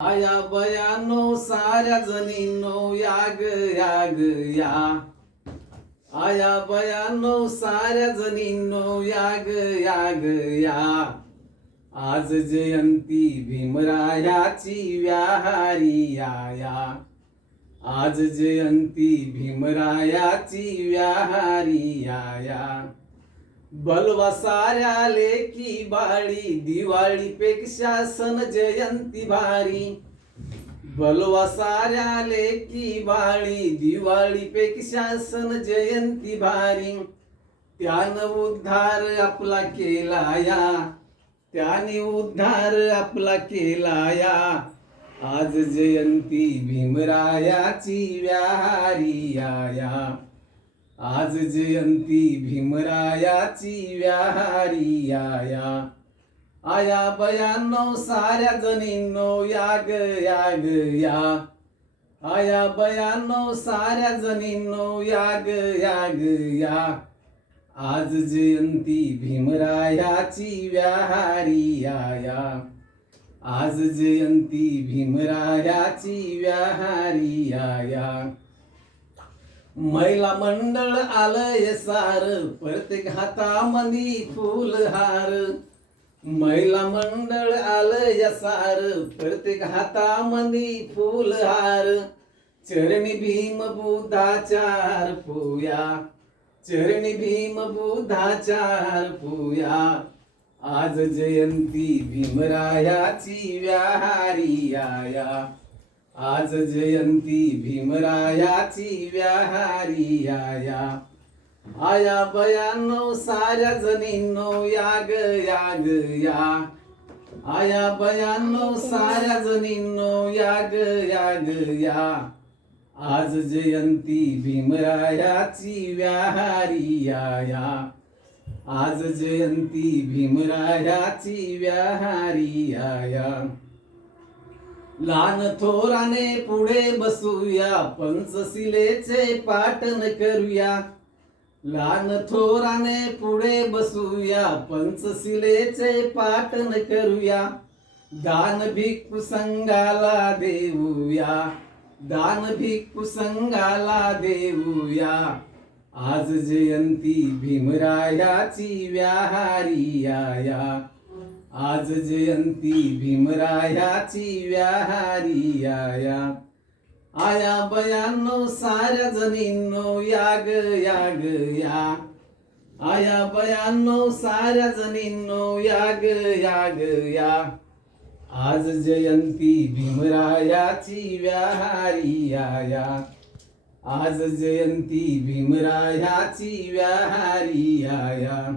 आया बयानो साऱ्या जणींनो याग याग या. आया बयानो साऱ्या जणींनो याग याग या. आज जयंती भीमरायाची व्याहारी या. आज जयंती भीमरायाची व्याहारी या. बलवा साऱ्या लेकी बाळी दिवाळीपेक्षा सण जयंती भारी. बलवा साऱ्या लेकी बाळी दिवाळीपेक्षा सण जयंती भारी. त्यानं उद्धार आपला केला या. त्याने उद्धार आपला केला या. आज जयंती भीमरायाची व्याहारी या. आज जयंती भीमरायाची व्याहारी या. आया बयानो साऱ्या जणींनो याग याग या. आया बयानो साऱ्या जणींनो याग याग या. आज जयंती भीमरायाची व्याहारी या. आज जयंती भीमरायाची व्याहारी या. महिला मंडळ आलंय सार प्रत्येक हातामंदी फुलहार. महिला मंडळ आलंय सार प्रत्येक हातामंदी फुलहार. चरणी भीम बुद्धाचार पूया. चरणी भीम बुद्धाचार पूया. आज जयंती भीमरायाची व्याहारी या. आज जयंती भीमरायाची व्याहारी या. आया बयानो साऱ्या जणींनो याग याग या. आया बयानो साऱ्या जणींनो याग याग या. आज जयंती भीमरायाची व्याहारी या. आज जयंती भीमरायाची व्याहारी या. लहान थोराने पुढे बसूया पंचशिलेचे पाटण करूया. लहान थोराने पुढे बसूया पंचशिलेचे पाटण करूया. दान भिक्खू संघाला देऊया. दान भिक्खू संघाला देऊया. आज जयंती भीमरायाची व्याहारी या. आज जयंती भीमरायाची व्याहारी या. आया बयानो साऱ्या जणींनो याग याग या. आया बयानो साऱ्या जणींनो याग याग या. आज जयंती भीमरायाची व्याहारी या. आज जयंती भीमरायाची व्याहारी या.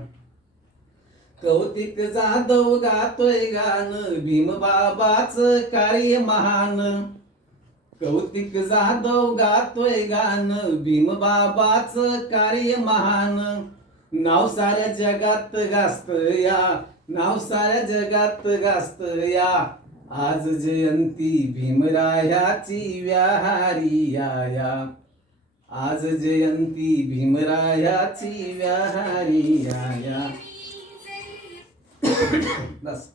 कौतिक जाधव गातोय गान भीमबाबाच कार्य महान. कौतिक जाधव गातोय गान भीमबाबाच कार्य महान. नाव साऱ्या जगात गाजत या. नाव साऱ्या जगात गाजत या. आज जयंती भीमरायाची व्याहारी या. आज जयंती भीमरायाची व्याहारी या. बस.